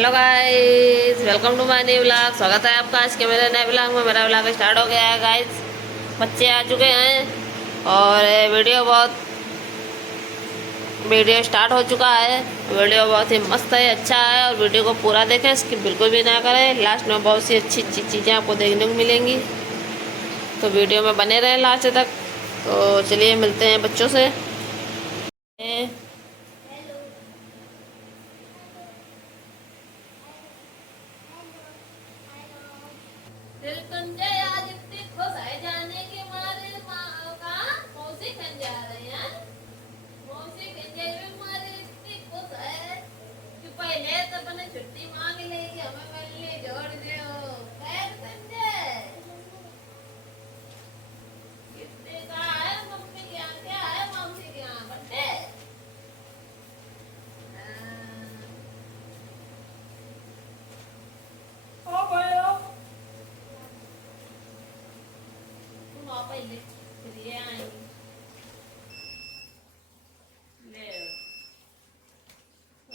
Hello guys, welcome to my new vlog. स्वागत है आपका आज के मेरे नए व्लॉग में। मेरा व्लॉग स्टार्ट हो गया है गाइस। बच्चे आ चुके हैं और वीडियो स्टार्ट हो चुका है। वीडियो बहुत ही मस्त है, अच्छा है और वीडियो को पूरा देखें, स्किप बिल्कुल भी ना करें। लास्ट में बहुत सी अच्छी अच्छी चीज़ें आपको देखने को मिलेंगी, तो वीडियो में बने रहें लास्ट तक। तो चलिए मिलते हैं बच्चों से। दिलकुंजे आज इतनी खुश है जाने के मारे माँ का मौसी खन जा रहे हैं। मौसी खंजे में मारे इतनी खुश है कि पहले तो अपने छुट्टी मांग लेगी, हमें मिलने जोड़ दो। खैर संजय कितने का है? मम्मी के यहाँ क्या है? मौसी के यहाँ बर्थडे। ओ भाई तुम आओ पहले, फिर ये आएंगी। ले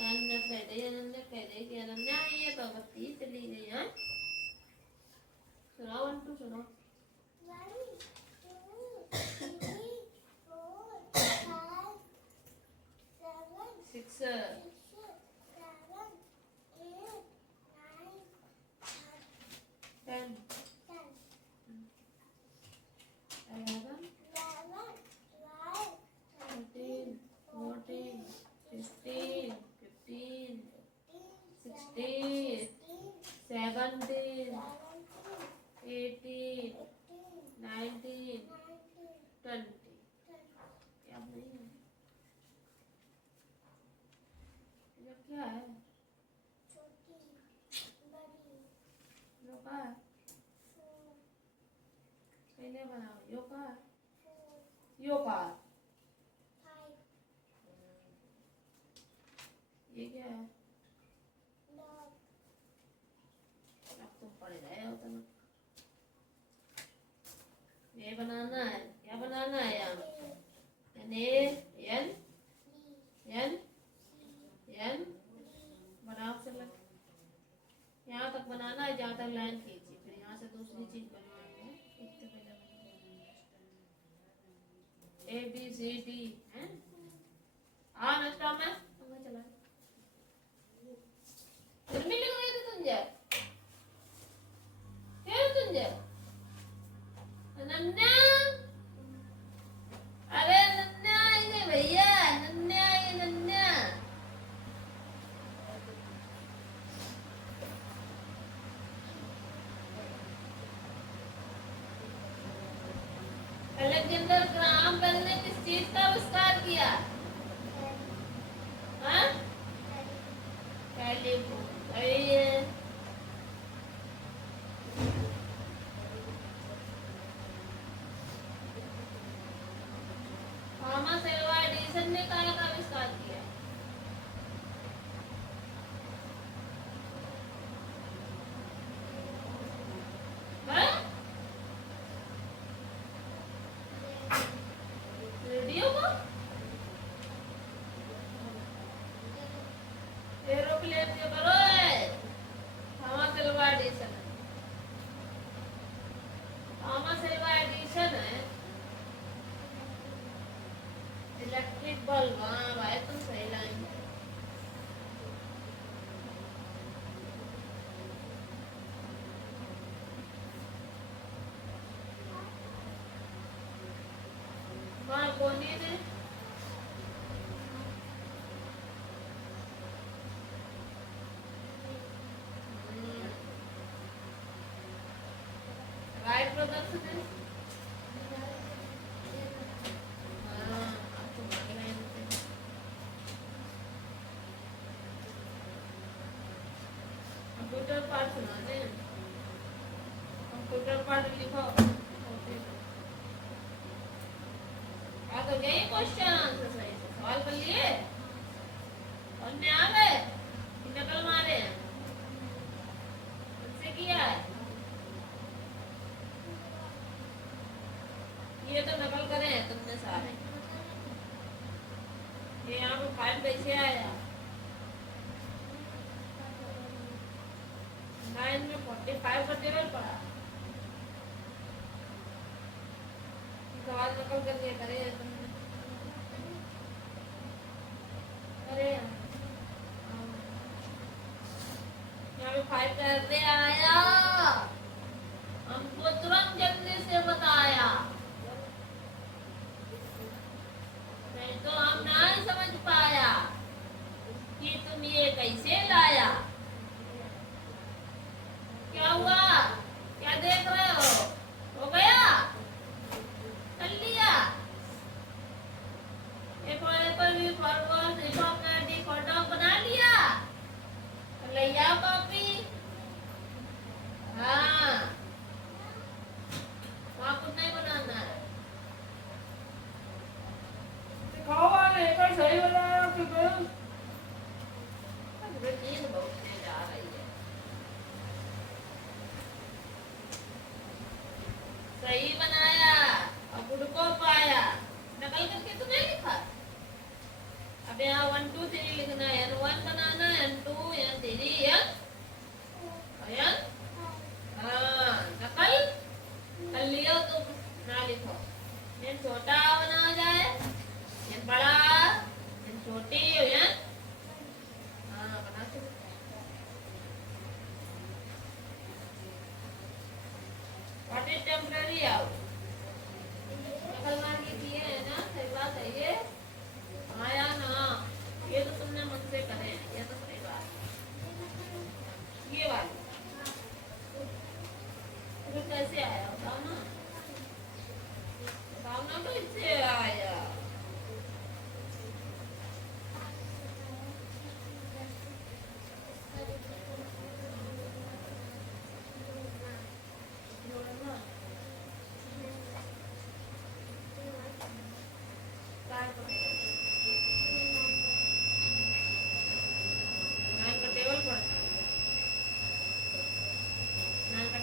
अनन्या कह रही कि अनन्या ये तो बत्ती चली गई है। सुनाओ अंटू, सुनाओ। 6 10 11 13 14 15 16 17 18 19 20। याद नहीं है ये क्या है? योगा है। पहले बनाओ योगा है। योगा ये क्या है? अब तुम पढ़ रहे हो तो ये बनाना है। क्या बनाना है यहाँ? एन एन एन बनाओ से लग यहाँ तक बनाना है, जहाँ तक लाइन खींची, फिर यहाँ से दूसरी चीज बनवानी है। इससे पहले ABCD है। हाँ नस्टा में चला फिर मिल गई तो तुम जा फिर तुम जा नन्या। अरे नन्या ये भैया, नन्या ये नन्या। अलेक्जेंडर ग्राहम बेल ने किस चीज का आविष्कार किया? हाँ? टेलीफोन। सही है। थॉमस एल्वा एडिसन ने काय का आविष्कार किया? हाँ? रेडियो को? एरोप्लेन के करो है Thomas Alva Edison. Thomas Alva Edison है इलेक्ट्रिक बल्ब। हाँ भाई तुम सही लाइन। कोनी ने राइट ब्रदर्स ने कंप्यूटर पार्ट सुनाते हैं। कंप्यूटर पार्ट लिखो। आ तो गए क्वेश्चन आंसर सही से सवाल कर लिए और ने आ गए नकल मारे हैं। किससे किया है? ये तो नकल करे हैं तुमने सारे। ये यहाँ पे 5 कैसे आया? 9 में 45 का टेबल पड़ा। सवाल नकल कर लिया करे तुमने। अरे यहाँ पे 5 कैसे आया? हमको तुरंत जल्दी से बताया, नहीं तो हम नहीं समझ पाया कि तुम ये कैसे लाया। क्या हुआ? क्या देख रहे हो गया? कर लिया? A for apple, B for ball, C for cat, D for dog बना लिया? ले आओ कॉपी। हाँ, वहाँ कुछ नहीं बनाना है। दिखाओ वाले एक सही बनाया कि नींद बहुत तेज आ रही है। सही बनाया और गुड को पाया। नकल करके तो नहीं लिखा। अब यहाँ 1 2 3 लिखना है, N1 बनाना, N2 N3 N हाँ, नकल कर लियो तो ना लिखो। N छोटा बना जाए, N बड़ा, N छोटी N हाँ बना सकते। What is temporary out? नकल मार के दिए है ना, सही बात है ये। आया ना, ये तो तुमने मुझसे करे, ये तो सही बात। ये वाली तो कैसे आया बताओ ना, बताओ ना कैसे आया।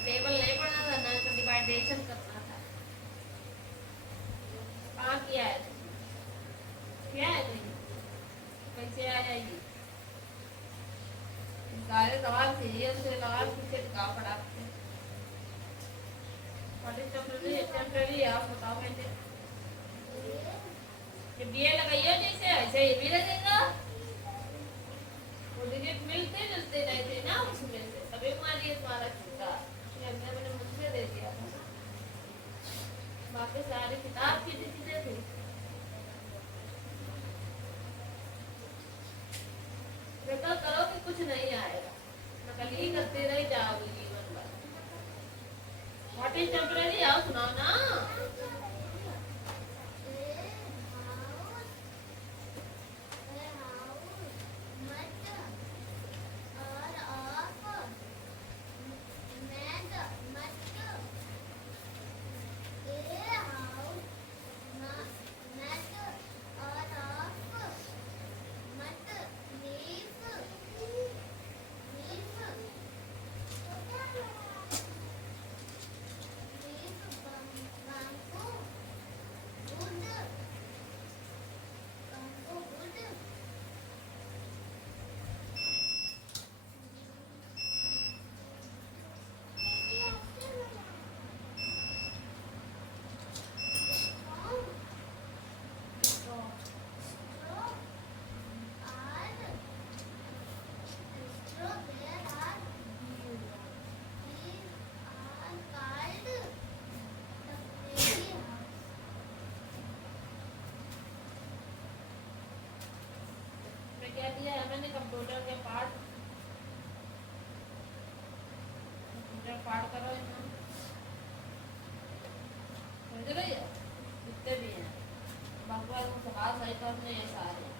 टेबल नहीं पढ़ना था, नाइन का डिवाइडेशन करना था। कहाँ किया है? क्या है कैसे आया ये? सारे सवाल सीरियल से सवाल पीछे दिखाओ फटाफट। व्हाट इज टेम्पररी आप बताओ कैसे? ये लगाइए जैसे ऐसे ये भी लगेगा। वो डिजिट मिलते जुलते नहीं थे ना उसमें से, तभी हमारी तुम्हारा छूटा। मैंने मुझसे दे दिया था, बाकी सारी किताब की चीजें थी। बेटा करो कि कुछ नहीं आएगा, नकल ही करते रह जाओगे जीवन भर। व्हाट इज टेम्पररी आओ सुनाओ ना। क्या दिया है मैंने? कंप्यूटर के पार्ट, कंप्यूटर पार्ट करो इसमें, समझ रही है? जितने भी हैं भगवान को सवाल सही करने हैं सारे।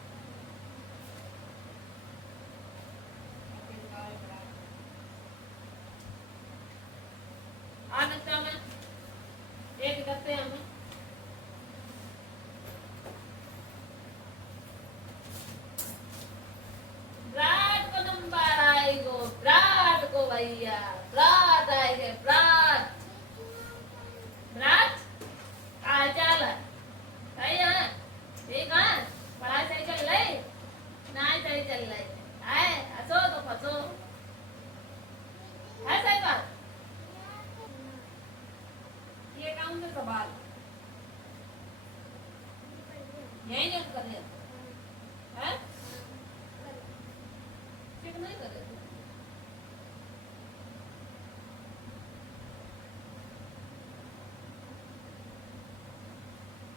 नक्शा में एक करते हैं हमें। भैया ब्रात आएंगे, ब्रात ब्रात आ चल सही है, ठीक है। पढ़ाई सही चल रही? नहीं सही चल रही है, हंसो तो फंसो। हमसे सवाल यही नहीं कर रहे हैं, चेक नहीं कर रहे थे।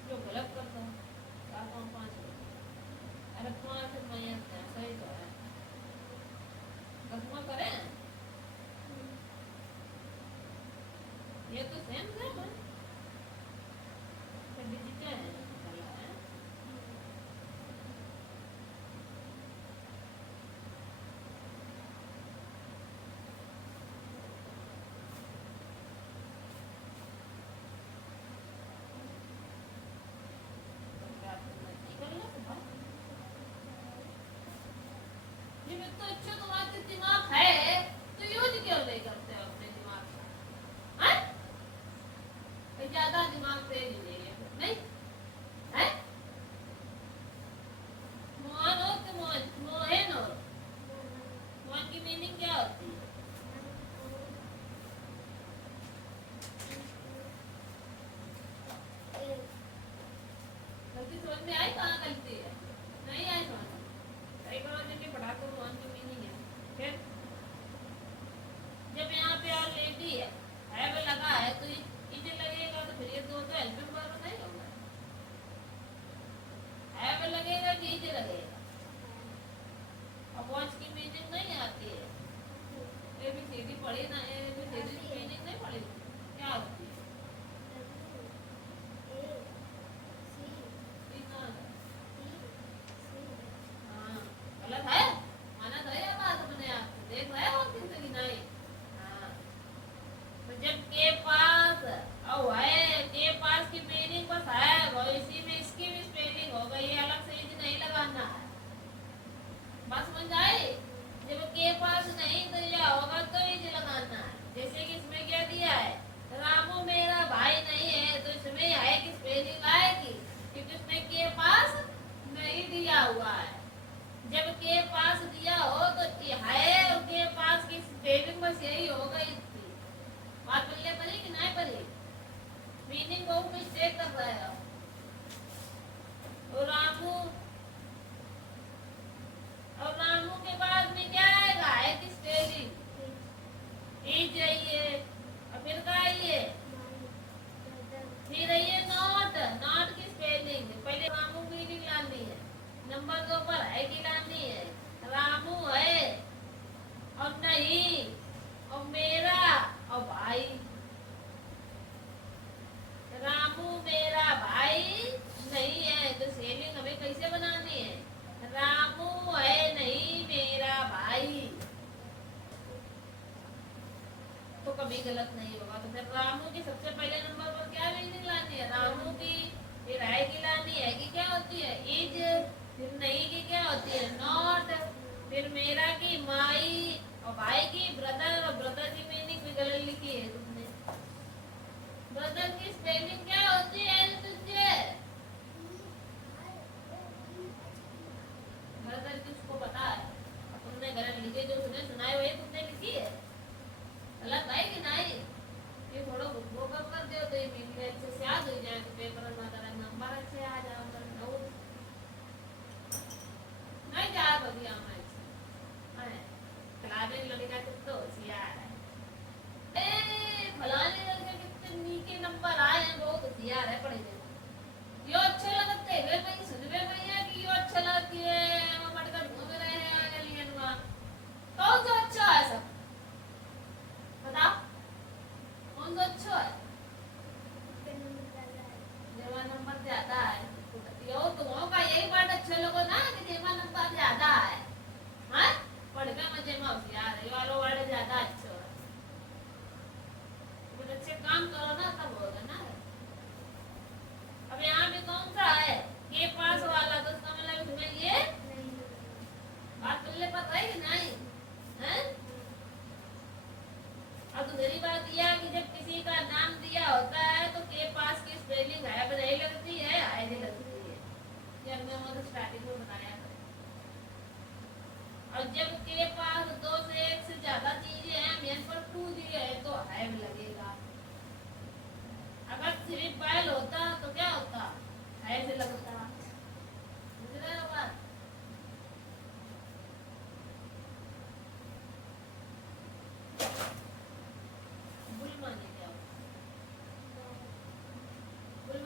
जो गलत करता हूँ 4 और 5, अरे 5 मैं सही तो है, दसवां करें ये तो सेम सेम है, डिजिटल है चला है। ये भी तो अच्छा तुम्हारा दिमाग है तो यूज क्यों नहीं करते हो अपने दिमाग का, हैं? ज्यादा दिमाग तेज नहीं है, नहीं है? मोहन हो कि मोहन हो? मोहन की मीनिंग क्या होती है? गलती समझ में आई? कहाँ गलती है? नहीं आई समझ में? सही करो जिनके पढ़ा तो मोहन की मीनिंग है। फिर जब यहाँ पे और लेडी है वो लगा है तो इसे लगेगा तो फिर ये दो तो हेल्पिंग वर्ब नहीं होगा, है वो लगेगा कि इसे लगेगा। अब वॉच की मीनिंग नहीं आती है, ABCD पढ़ी ना, ABCD की मीनिंग नहीं पढ़ी, क्या होती है? हाँ, गलत है, माना तो है बात अपने आप से, देख रहे हो जिंदगी नहीं। हाँ, तो जब के पास और है, के पास की मीनिंग बस है वो, इसी में इसकी भी स्पेलिंग हो गई है, अलग से इज नहीं लगाना है, बस समझ आए। जब के पास नहीं तो या होगा तो इज लगाना है। जैसे कि इसमें क्या दिया है, रामू मेरा भाई नहीं है, तो इसमें है कि स्पेलिंग आएगी, क्योंकि इसमें के पास नहीं दिया हुआ है। जब के पास दिया हो तो है और के पास की स्पेलिंग बस यही हो गई थी। बात पल्ले पड़ी कि नहीं पड़ी? मीनिंग बहुत मिस्टेक कर रहे हो। और रामू के बाद में क्या आएगा, है कि स्पेलिंग ई चाहिए, और फिर क्या आइए, फिर आइए नॉट, नॉट की स्पेलिंग पहले रामू मीनिंग लानी है, नंबर 2 पर है की लानी है। रामू है और नहीं और मेरा और भाई, रामू मेरा भाई नहीं है तो स्पेलिंग हमें कैसे बनानी है, रामू है नहीं मेरा भाई, तो कभी गलत नहीं होगा। तो फिर रामू की सबसे पहले नंबर पर क्या मीनिंग लानी है, रामू की, फिर है की लानी है कि क्या होती है इज, फिर नहीं की क्या होती है नॉट, फिर मेरा की माई, और भाई की ब्रदर, और ब्रदर की मीनिंग भी गलत लिखी है तुमने। ब्रदर की स्पेलिंग क्या होती है तुझे, ब्रदर किसको पता है? तुमने गलत लिखे, जो सुने सुनाए वही तुमने लिखी है, गलत है कि नहीं? ये थोड़ा वो कर दो तो ये मीनिंग अच्छे से याद हो जाए, तो पेपर में अगर नंबर अच्छे आ जाओ, नहीं जा कभी हमें क्लास में लड़का तो होशियार है, फलाने लड़के कितने नीके नंबर आए हैं, बहुत होशियार है पढ़े लिखे। यो अच्छे लगते वे मैं सुनवे भैया कि यो अच्छा लगती है, वो मटकर घूम रहे हैं आगे लिए नुआ, कौन सा अच्छा है सब बताओ, कौन सा अच्छा है? जेमा नंबर ज्यादा है, यो तुम्हारा का यही बात अच्छे लोगों ना कि जेमा नंबर ज्यादा है, हाँ पढ़ने में जेमा होशियार है, ये वालों वाले ज्यादा अच्छे हो, कुछ अच्छे काम करो ना तब होगा ना। अब यहाँ पे कौन सा है के पास वाला, तो इसका मतलब इसमें ये बात पल्ले पर है कि नहीं है? अब दूसरी बात यह कि जब किसी का नाम दिया होता है तो के पास की स्पेलिंग है नहीं लगती है, आई नहीं लगती है, ये हमने मतलब स्टार्टिंग में बताया था। और जब के पास 2 से 1 से ज्यादा चीजें हैं, मेन पर 2 दिए है तो है लगेगा। अगर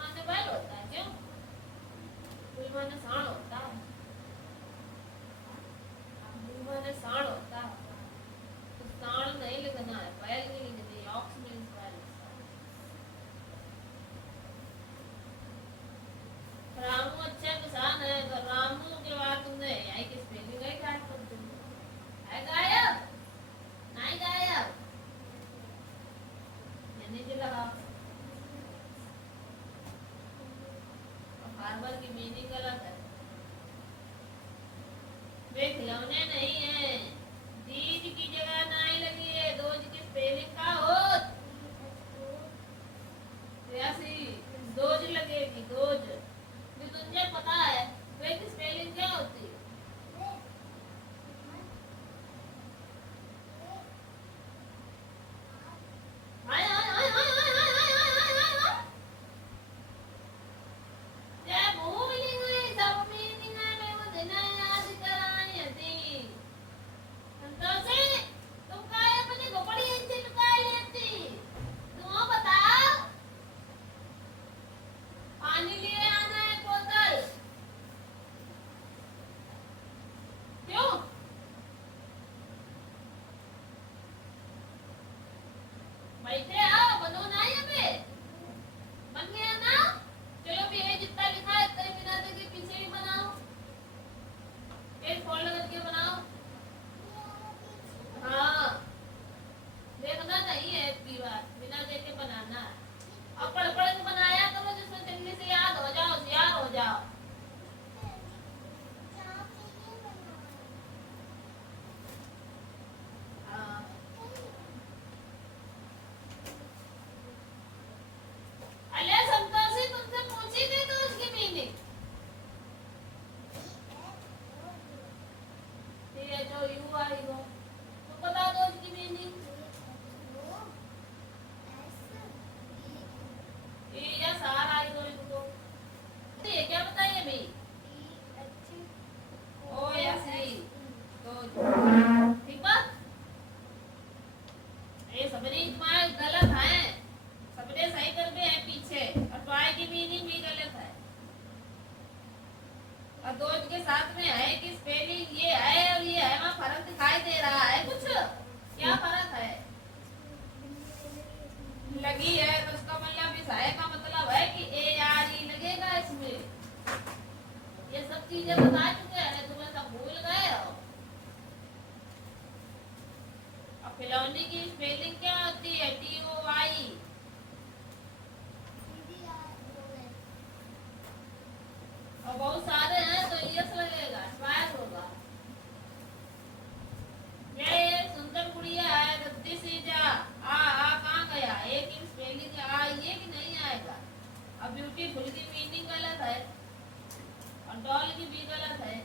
माने बैल होता है क्यों? बुल माने सांड होता है। बुल माने सांड होता है। तो सांड नहीं लिखना है, बैल नहीं लिखना है, ऑक्स मीन्स बैल। रामू अच्छा किसान है, तो रामू के बाद तुमने आई की स्पेलिंग है क्या कर दी? है गायब? नहीं गायब। यानी जो लगा हार्बर की मीनिंग गलत है। वे खिलौने नहीं है। दीज की जगह नाई लगी है, दोज की स्पेलिंग का हो ऐसी दोज लगेगी, दोज। जो तुझे पता है वे की स्पेलिंग क्या होती है? आय आय आय आय आय आय आय आय आय आय आय। ते भूली गई सब मीनिंग में वो दिन याद कराई थी। संतोषी, तुम काहे अपनी खोपड़ी ऐसे लुकाई लेती? तुम बताओ। पानी लिए आना है बोतल। क्यों? बैठे आओ, बनो ना यहाँ पे। बन गया ना? चलो भी ये जितना लिखा है इतना ही मिला के पीछे भी बनाओ। एक फोल्ड करके बनाओ। हाँ, देखना नहीं है एक बार बिना देखे बनाना है। अब पढ़ पढ़ के बनाया करो जिसमें जल्दी से याद हो जाओ, होशियार हो जाओ। हाँ। अले संतोषी, तुमसे पूछी थी तो उसकी मीनिंग। ठीक है, जो यू आई हो तो बता दो उसकी मीनिंग। ये सारा आई दो इनको। ये क्या बताइए भाई? ओ यस तो ठीक बात। ये सबने तुम्हारे गलत है, सबने सही कर दिए हैं पीछे, और ट्राई की मीनिंग भी गलत है। और दोज के साथ में है कि स्पेलिंग ये है और ये है, वहाँ फर्क दिखाई दे रहा है कुछ? क्या फर्क है? लगी है तो उसका मतलब इस है का मतलब है कि ए आर ई लगेगा इसमें। ये सब चीजें बता चुके हैं, तुम्हें सब भूल गए हो। अब खिलौने की स्पेलिंग क्या होती है? T O Y. और बहुत सारे हैं तो यस लगेगा, स्वाद होगा। ये सुंदर गुड़िया है, रद्दी सी जा आ कहाँ गया? ए की स्पेलिंग आ ये कि नहीं आएगा? अब ब्यूटीफुल की मीनिंग गलत है और डॉल की भी गलत है।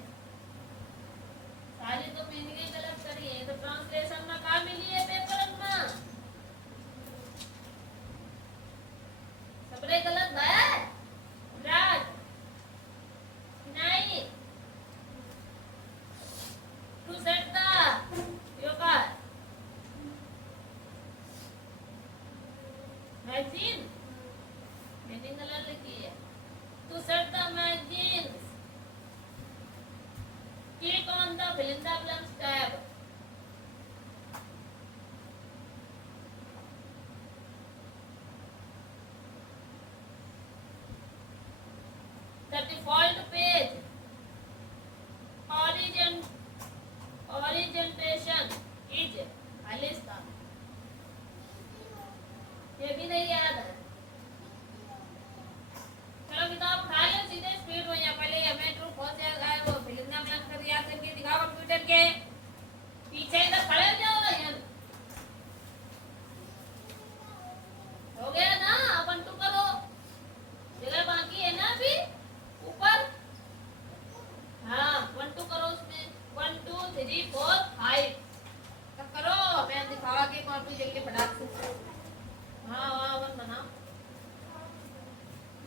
सारी तो मीनिंग गलत करी है, तो ट्रांसलेशन में कहाँ मिली है पेपर में? सबरे गलत है राज नहीं। To set the yoga magazine meaning गलत लिखी है। To set the magazines, click on the fill in the blanks tab. The default page orientation is Khalistan. ये भी नहीं याद है। चलो किताब उठा लो सीधे स्पीड में, या पहले हमें ट्रू फॉल्स है वो फिल इन द ब्लैंक्स कर याद करके दिखाओ कंप्यूटर के पीछे। इधर खड़े हो जाओ यार। हो गया ना? अब 1 2 करो, जगह बाकी है ना अभी ऊपर। हाँ 1 2 करो उसमें, 1 2 3 4 5 तब करो। मैं दिखावा के कॉपी जल्दी फटाक से। हाँ वहाँ वन बनाओ।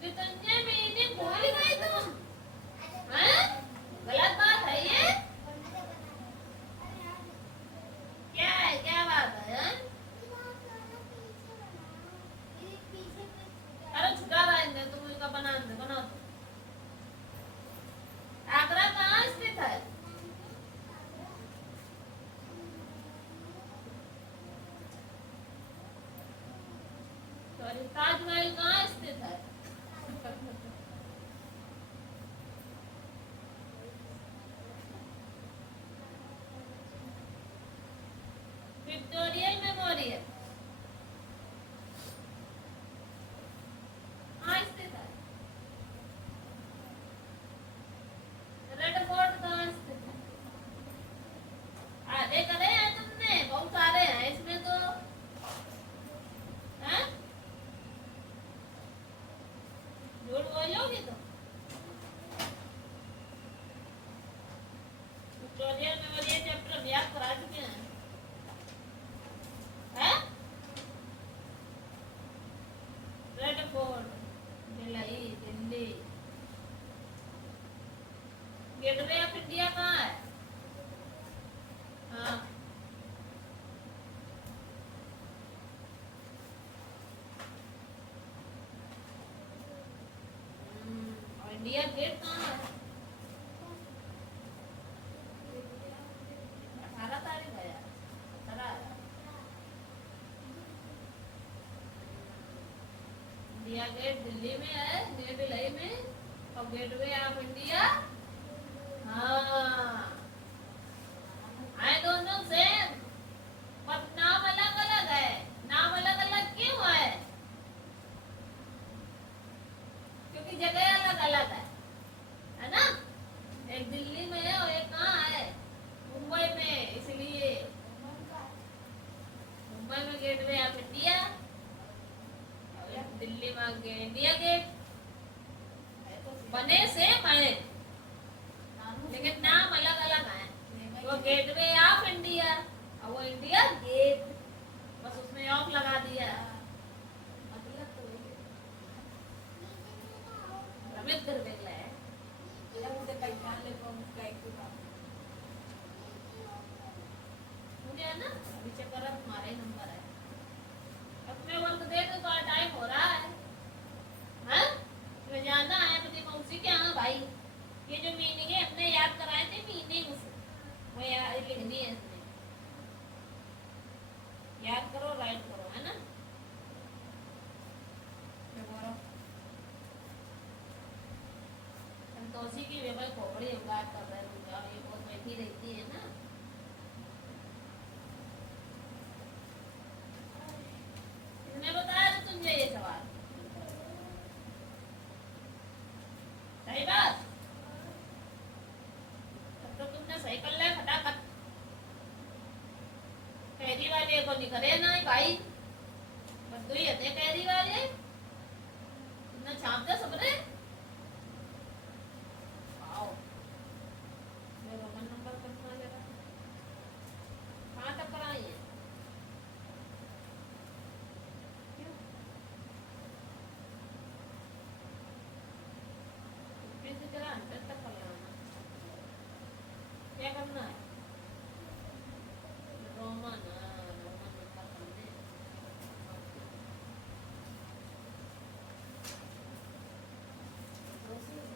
नितंजय मीनिंग भूल गई तुम? हैं? गलत बात है ये। क्या है, क्या बात है? अरे छुटा रहा है तुम, इसका और ताजमहल कहाँ स्थित है? विक्टोरियल मेमोरियल कहाँ स्थित है? रेड फोर्ट कहाँ स्थित है? आधे करे हैं तुमने, बहुत सारे हैं इसमें तो। हैं? झूठ बोलोगी तो। विक्टोरियल मेमोरियल चैप्टर भी आप करा चुके हैं। हैं? Red fort Delhi, Delhi. Gateway of India कहाँ है? हाँ, और इंडिया गेट कहाँ है? 18 तारीख है यार, 17 है। इंडिया गेट दिल्ली में है, न्यू दिल्ली में। और गेटवे ऑफ इंडिया, हाँ, आए दोनों सेम, पर नाम अलग अलग है। नाम अलग अलग क्यों है? क्योंकि जगह अलग अलग है ना? एक दिल्ली में है और एक कहाँ है? मुंबई में, इसलिए मुंबई में गेटवे ऑफ इंडिया और एक दिल्ली में इंडिया गेट। बने सेम है लेकिन नाम अलग अलग है। वो गेटवे ऑफ इंडिया और वो इंडिया गेट, बस उसमें ऑफ लगा दिया। भ्रमित कर देला है। मुझे है ना, अभी चेक करा तुम्हारा ही नंबर है। अब तुम्हें वर्क दे दो तो टाइम हो रहा है। हैं? तुम्हें जाना है अपनी मौसी के यहाँ भाई। ये जो मीनिंग है अपने याद कराए थे मीनिंग, वो याद लिखनी है इसमें। याद करो, राइट करो, है ना? संतोषी की वे भाई खोपड़ी हम बात कर रहे हैं, ये बहुत बैठी रहती है ना। इसने बताया तो तुझे ये सवाल सही बात। तो तुमने सही कर लिया फटाफट। कैरी वाले को नहीं करे ना भाई, बस ही है कैरी वाले। तुमने छाप दे सबने। आओ मैं रोमन नंबर कितना लेगा? कहाँ तक कराई है? क्या करना है? रोमन, रोमन नंबर करने।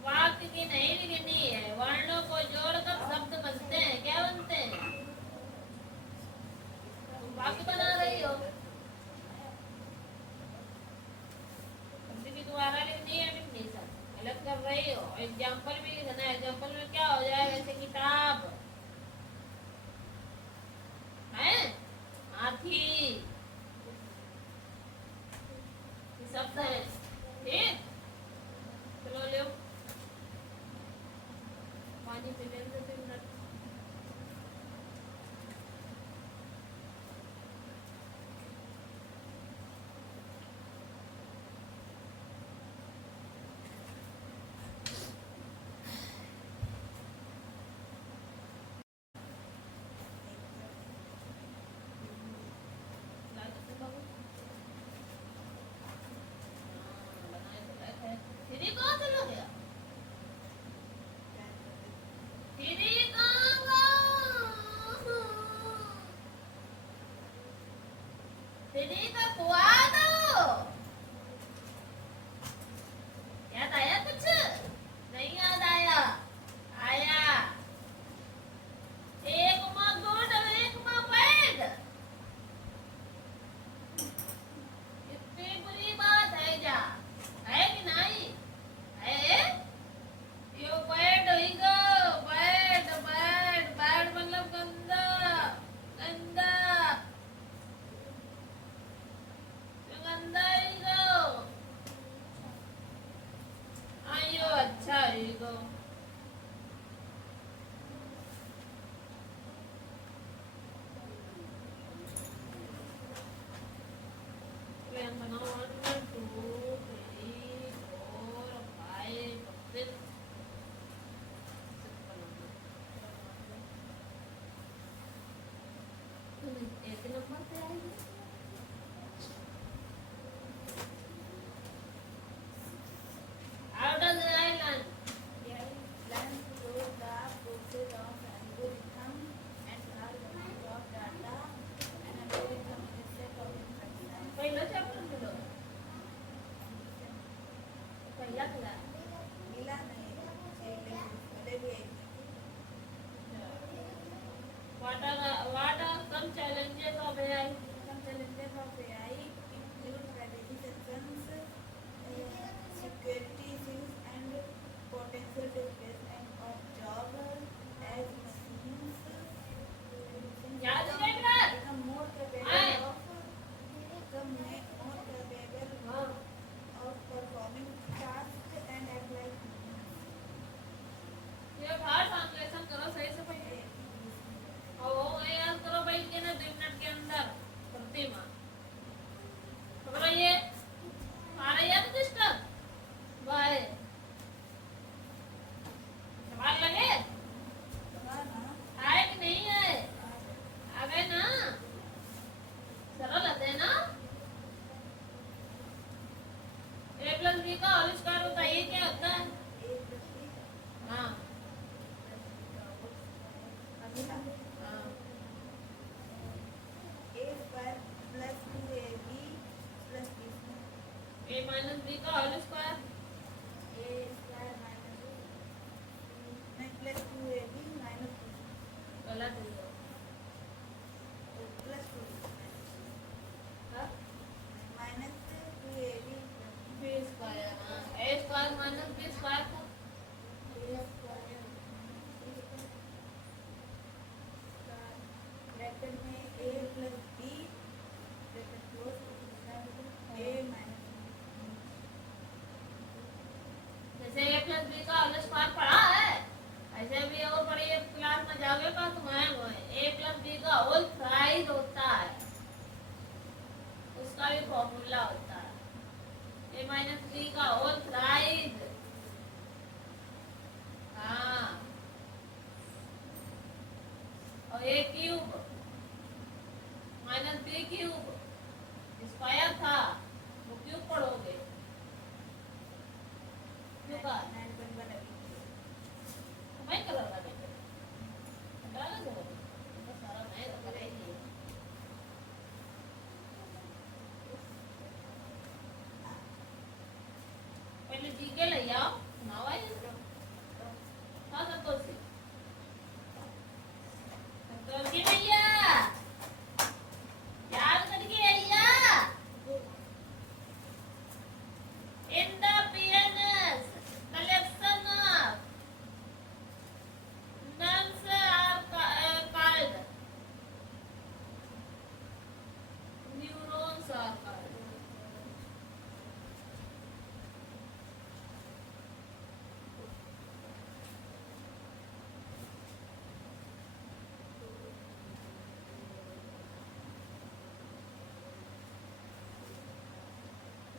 वाक्य की नहीं लिखनी है, वर्णों को जोड़कर शब्द बनते हैं। क्या बनते हैं? तुम वाक्य बना रही हो, शब्द की दोबारा लिखनी है, लिखनी सब गलत कर रही हो। एग्जाम्पल भी लिखना है। एग्जाम्पल में क्या हो जाएगा? जैसे किताब है, हाथी, शब्द है। ठीक, चलो ले पानी पी लेने दो 3 मिनट। दीदी कहाँ चला गया? दीदी कहाँ गया? दीदी का खुआ दो। याद आया कुछ? नहीं याद आया? आया। एक माँ गुड और एक माँ बैड। इतनी बुरी बात Out of the island. The island shows the process of algorithm and large amount of data. An algorithm is a set of instructions. पहिलं चॅप्टर दिलं. पहिला तुला. मिला नहीं ले लिए What are some challenges of AI? some challenges of AI include privacy concerns, security issues, and potential displacement of job as machines याद है बेटा? become more आए. capable हाँ. of performing tasks and act like humans. ये बाहर translation करो सही से पहले. और ये याद करो भाई के ना 2 मिनट के अंदर प्रतिमा. खबर है ये? आ रही है तो डिस्टर्ब. बाय. सवाल लगे? आए कि नहीं आए? आ गए ना? सरल है ना? A plus B का होल स्क्वायर होता है, ये क्या होता है? हाँ. हाँ. A minus B का होल स्क्वायर. गलत है ये. हाँ? B square. हाँ. A square minus B square का. जैसे A plus B का होल स्क्वायर पढ़ा है, ऐसे भी और पढ़िए क्लास में जाओगे तो तुम्हें A plus B का होल थ्राइस होता है, उसका भी फॉर्मूला होता है. A minus B का होल थ्राइस. हाँ. और A cube minus B cube square था, वो क्यूब पढ़ोगे. क्यों का मैं कलर का देखे डाला करो तो सारा मैं तो करेंगे. पहले जीके ले आओ, सुनाओ आइए. हाँ संतोषी. संतोषी भैया याद करके आइया. In the PNS collection of nuns are called. Neurons are called.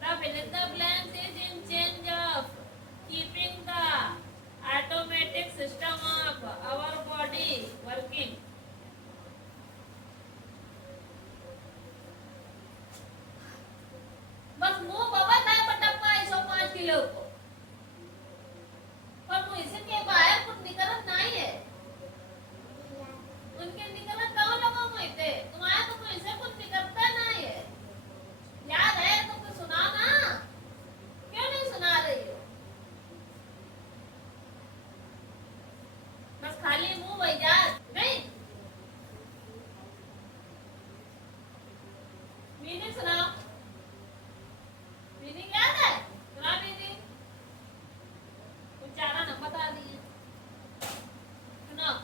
The fill in the blanks is in change of keeping the automatic system of our body working. बस मुंह बाबा था पटप्पा 105 किलो को, पर मुंह इसे के बाहर कुछ निकलत नहीं है. उनके निकलत कहाँ लगा मुंह थे, तुम्हारा तो मुंह इसे कुछ निकलता नहीं है. याद है तुमको सुना ना? क्यों नहीं सुना रही हो? बस खाली मुंह भैया नहीं. मीनिंग सुनाओ. मीनिंग याद है? सुना मीनिंग. उच्चारण हम बता दिए. सुनाओ.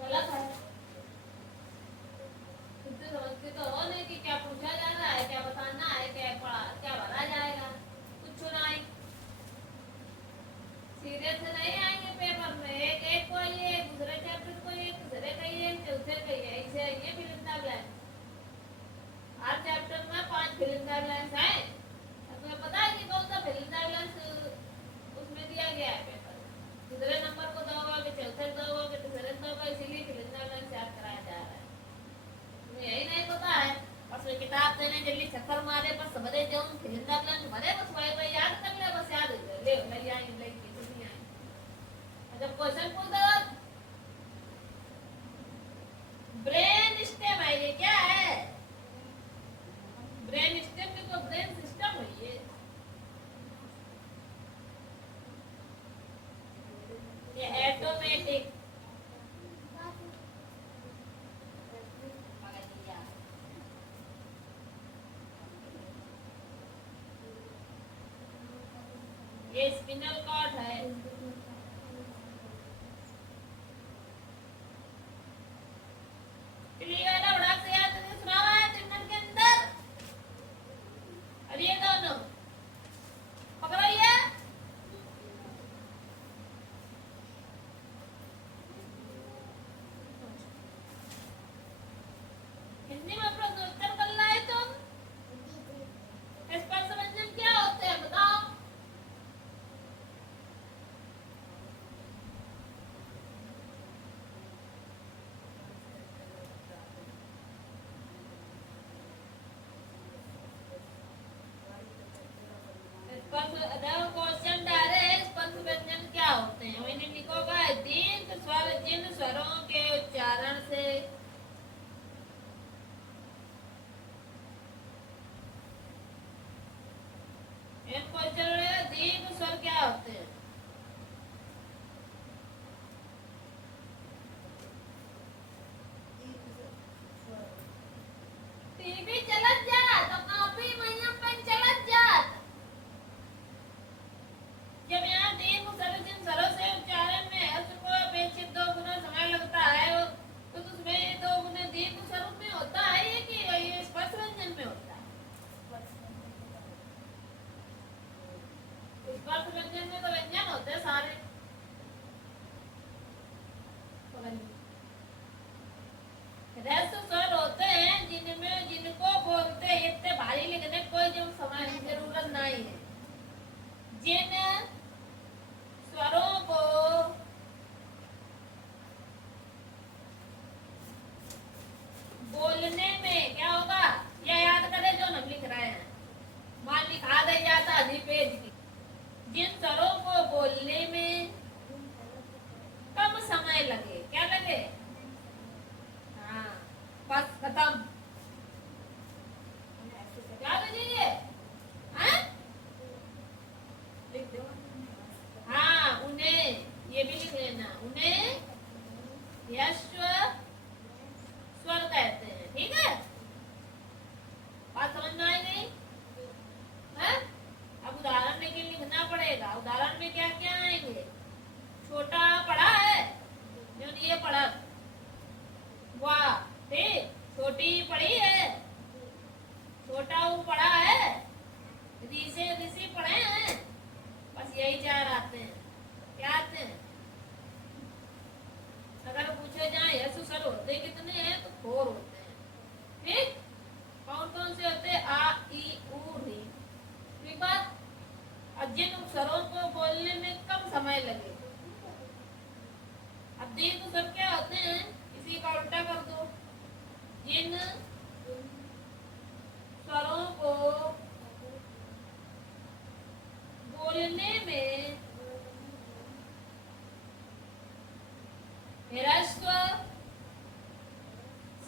गलत है. खुद से समझते तो हो नहीं कि क्या पूछा जा रहा है, क्या बताना है, क्या पढ़ा, क्या भरा जाएगा. कुछ नहीं. सीरियस नहीं आएंगे पेपर में. एक एक को ये दूसरे चैप्टर को ये दूसरे कहिए चौथे कहिए ऐसे आएंगे फिल इन द ब्लैंक्स. हर चैप्टर में 5 फिल इन द ब्लैंक्स है. तुम्हें पता है कि कौन सा फिल इन द ब्लैंक्स उसमें दिया गया है पेपर. दूसरे नंबर को दोगे चक्कर मारे बस बड़े जो खेलना प्लान भरे बस भाई याद कर ले बस याद ले ले आई ले के तो नहीं आई जब क्वेश्चन पूछ दो ब्रेन स्टेम है ये क्या है ब्रेन स्टेम की तो ब्रेन सिस्टम है ये ऑटोमेटिक ये स्पिनल कॉर्ड है क्लियर है बड़ा से याद करके सुनावा है 3 मिनट के अंदर और ये दोनों पकड़ो ये हिंदी में प्रश्न उत्तर कर लाए तुम स्पर्श व्यंजन क्या होते हैं बताओ क्वेश्चन डाले स्पर्श व्यंजन क्या होते हैं इन्हें लिखोगा दीर्घ स्वर जिन स्वरों के उच्चारण से दीर्घ स्वर क्या होते हैं टीवी चलत जा तो कॉपी मैया पेन चलत जा जब यहाँ दीर्घ स्वर जिन स्वरों से उच्चारण में हर्ष को अपेक्षित 2 गुना समय लगता है तो उसमें 2 गुना दीर्घ स्वरूप में होता है कि ये स्पर्श व्यंजन में होता है स्पर्श व्यंजन में तो व्यंजन होते हैं सारे रस स्वर होते हैं जिनमें जिनको बोलते हैं इतने भारी लिखने कोई जो समय की जरूरत नहीं है जिन स्वरों को बोलने में क्या होगा यह याद करें जो हम लिख रहे हैं मान लिखा दे जाता आधी पेज की जिन स्वरों को बोलने में कम समय लगे क्या लगे हाँ बस खत्म क्या लीजिए हाँ उन्हें ये भी लिख लेना उन्हें यश्व स्वर कहते हैं ठीक है बात समझ में आई गई है अब उदाहरण में के लिखना पड़ेगा उदाहरण में क्या क्या आएंगे छोटा पढ़ा है ये पढ़ा वाह ठीक छोटी पढ़ी है छोटा वो पढ़ा है ऋषि पढ़े हैं बस यही 4 आते हैं क्या आते हैं अगर पूछे जाए यशु सर होते कितने हैं तो 4 होते हैं ठीक कौन कौन से होते हैं आ ई उ री ठीक बात अब जिन स्वरों को बोलने में कम समय लगे अब दीर्घ स्वर क्या होते हैं इसी का उल्टा कर दो जिन स्वरों को बोलने में ह्रस्व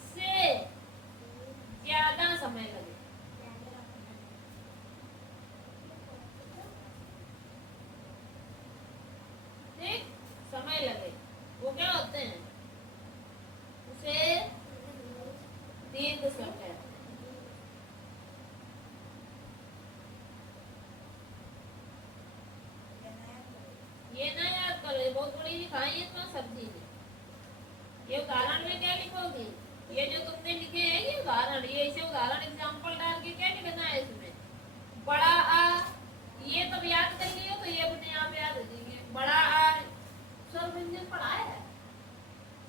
से ज्यादा समय लगे ठीक समय लगे वो क्या होते हैं उसे दीर्घ स्वर कहते हैं ये ना याद करो बहुत बड़ी लिखाई है तो सब्जी ने ये उदाहरण में क्या लिखोगी ये जो तुमने लिखे हैं ये उदाहरण ये ऐसे उदाहरण एग्जांपल डाल के क्या लिखना है इसमें बड़ा आ ये तो याद कर लियो तो ये अपने आप याद हो जाएंगे बड़ा आ स्वर व्यंजन पढ़ा है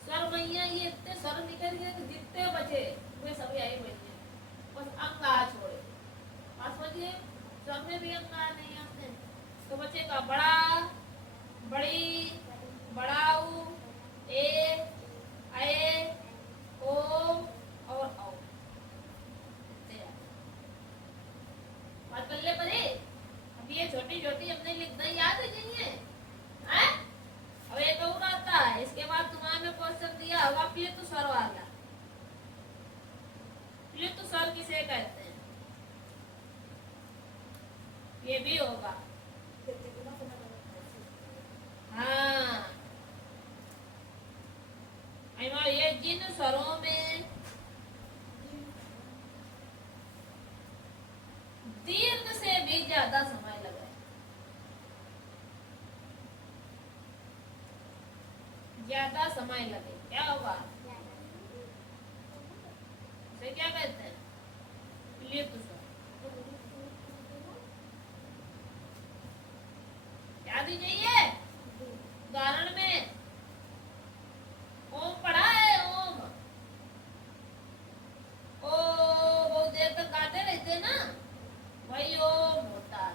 स्वर मैया ये इतने स्वर निकल गए कि जितने बचे वे सब यही बचे बस अंग आ छोड़े बस बचे स्वर में भी अंग आ नहीं आते तो बचेगा बड़ा बड़ी बड़ाऊ ए ओ और औ प्लित स्वर वाला। प्लित स्वर किसे कहते हैं? ये भी होगा। हाँ, ये जिन स्वरों में दीर्घ से भी ज्यादा समय लगे, ज्यादा समय लगे, क्या होगा? इसे क्या कहते हैं? प्लित स्वर। याद ही चाहिए। उदाहरण में ओम पढ़ा है, ओम ओ बहुत देर तक गाते रहते ना, वही ओम होता है।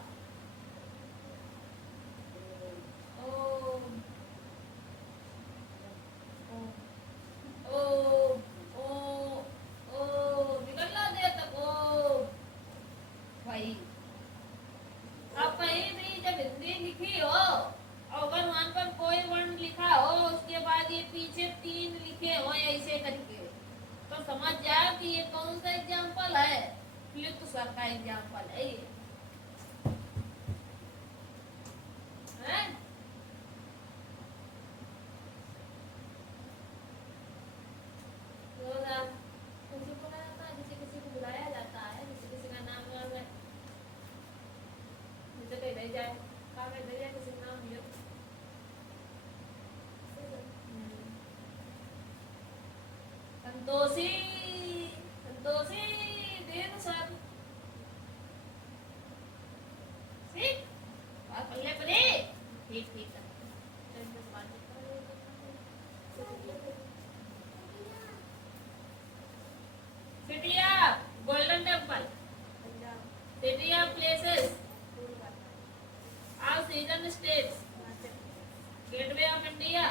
ओम ओम ओम ओम निकलना देर तक ओम। वही अब कहीं भी जब हिंदी लिखी हो और अगर वहां पर कोई वर्ण लिखा हो, उसके बाद ये पीछे 3 लिखे हो ऐसे करके, तो समझ जाओ कि ये कौन सा एग्जाम्पल है? प्लित स्वर का एग्जाम्पल है ये। हैं? तो किसी को बुलाया जाता है, किसी को बुलाया जाता है, किसी का नाम लिया जाए, जैसे कहीं रह जाए, कहाँ रह जाए, किसी का नाम लिया। संतोषी, संतोषी दीर्घ स्वर। ठीक, बात पल्ले पड़े। ठीक ठीक है। City of golden temple, city of places, all season states, gateway of India,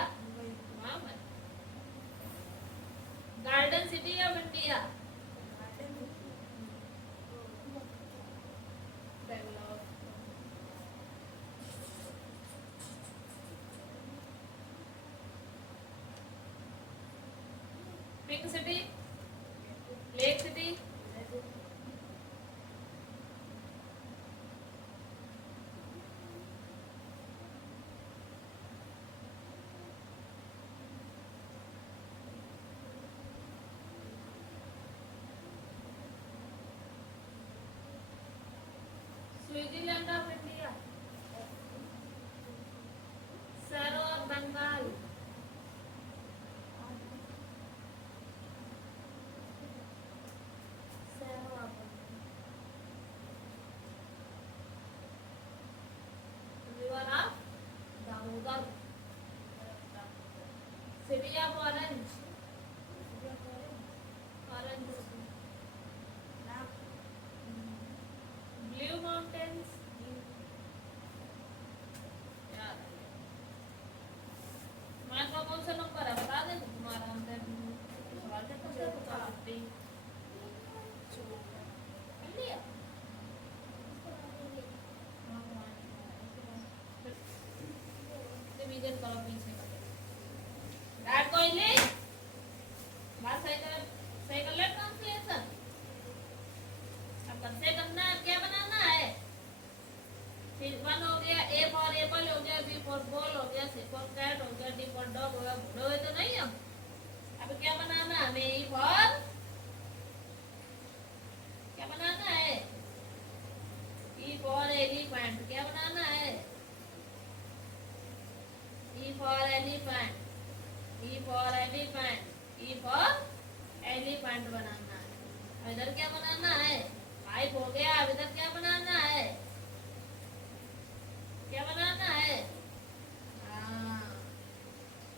garden city of India, Bangalore, pink city, lake city, Switzerland of India, sorrow of Bengal, river of Damodar, city of Orange, Orange, Blue Mountains, याद है। तुम्हारा का कौन सा number है बता दे, तुम्हारा अंदर सवाल है तो क्या बता सकते हैं? कर लिया? डिवीजन करो पीछे का। राइट कोइले बात सही कर ले ट्रांसलेशन। अब कैसे करना है, क्या बनाना है? फिर 1 हो गया, A फॉर एप्पल हो गया, B फॉर बॉल हो गया, C फॉर कैट हो गया, D फॉर डॉग हो गया। भूलो तो नहीं अब क्या बनाना है हमें? E फॉर क्या बनाना है? E for elephant. क्या बनाना है? E for elephant, E for elephant, E for elephant बनाना है। अब इधर क्या बनाना है? 5 हो गया। अब इधर क्या बनाना है? क्या बनाना है?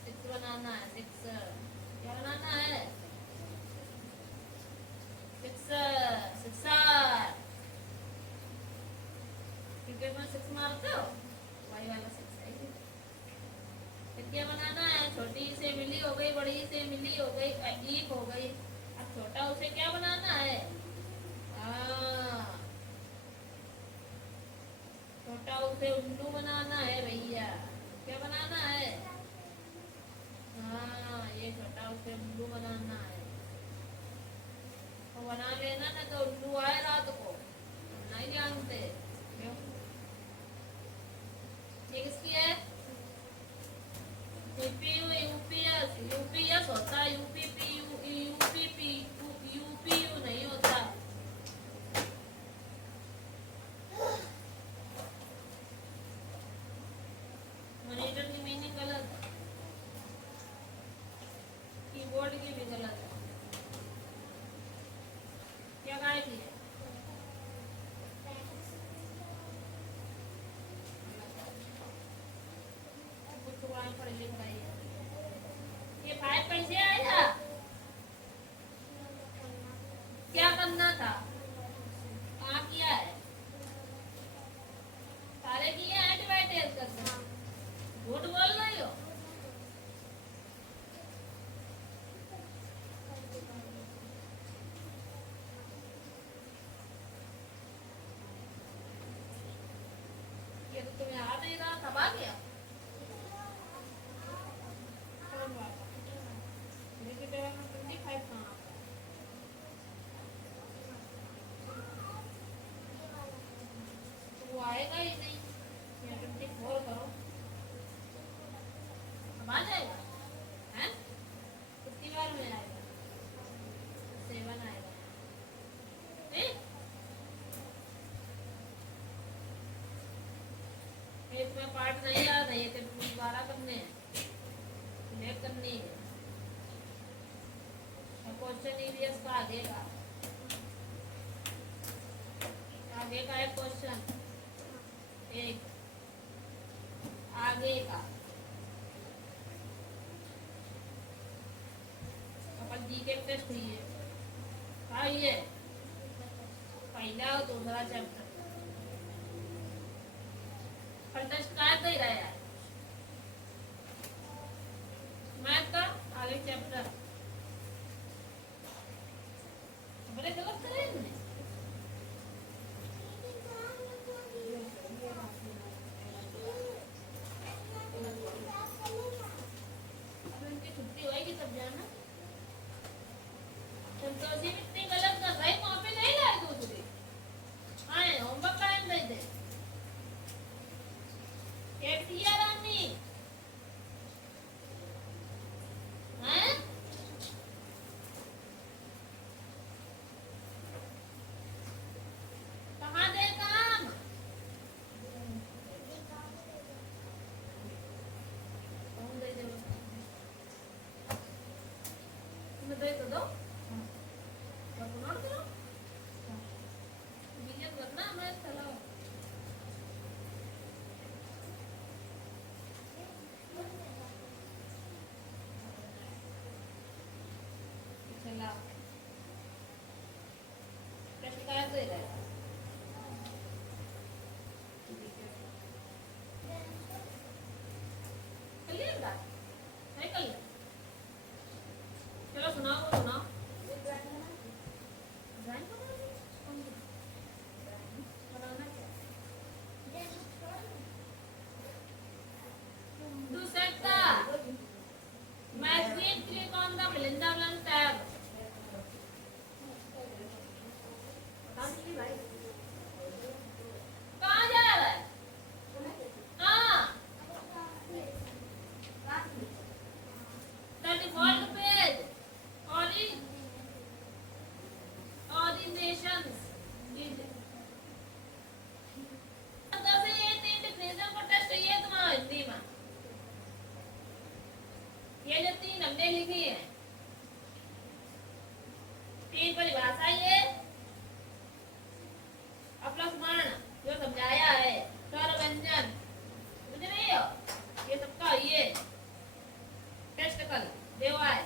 6 बनाना है। 6 क्या बनाना है? 6 क्रिकेट में 6 मारते हो, वही वाला 6 है। फिर क्या बनाना है? छोटी से मिली हो गई, बड़ी से मिली हो गई, एक हो गई। अब छोटा उसे क्या बनाना है? छोटा उसे उल्लू बनाना है भैया। क्या बनाना है? ये छोटा उसे उल्लू बना लेना ना तो उल्लू आए रात को नहीं जानते क्यों ये किसकी है सीपीयू यूपीएस होता है यूपीयू नहीं होता मॉनिटर की मीनिंग गलत है कीबोर्ड की भी गलत है क्या गायब है कुछ कुरान पढ़ लिख रही है ये 5 पैसे आया क्या करना था कहाँ किया है सारे किए हैं एडवर्टाइज करके झूठ बोल रही हो ये तो तुम्हें आ नहीं रहा था आ गया कौन बात लेकिन तेरा 25 कहाँ वो आएगा ही नहीं या 24 करो अब आ जाएगा हैं कितनी बार में आएगा 7 आएगा ठीक एक में पार्ट नहीं याद है ये तो 12 करने हैं सिलेक्ट करनी है क्वेश्चन ईवीएस का आगे का एक क्वेश्चन एक आगे का अपन जी के टेस्ट हुई है हाँ ये पहला और दूसरा चैप्टर पर टेस्ट का दे रहा है मैथ का आगे चैप्टर बड़े गलत करे इन्होंने छुट्टी होगी तब जाना संतोषी इतनी गलत कर रही वहां पे नहीं लाए दूसरी हाँ होमवर्क टाइम दे दे एक दिया रानी हैं कहाँ दे काम कौन दे दे तुम्हें दे तो दो नोट करो विजय करना मैं चलाओ चला कैसे क्या दे रहा है कलिएगा नहीं कलिए चलो सुनाओ ड्राइंग बनाना क्या do secta magic click on the Vrindavan tab कहाँ जा रहा है हाँ the default page originations is अंदर से ये 3 डिफिनेशन को टेस्ट ये तुम्हारा हिंदी में ये जो 3 हमने लिखी है 3 परिभाषा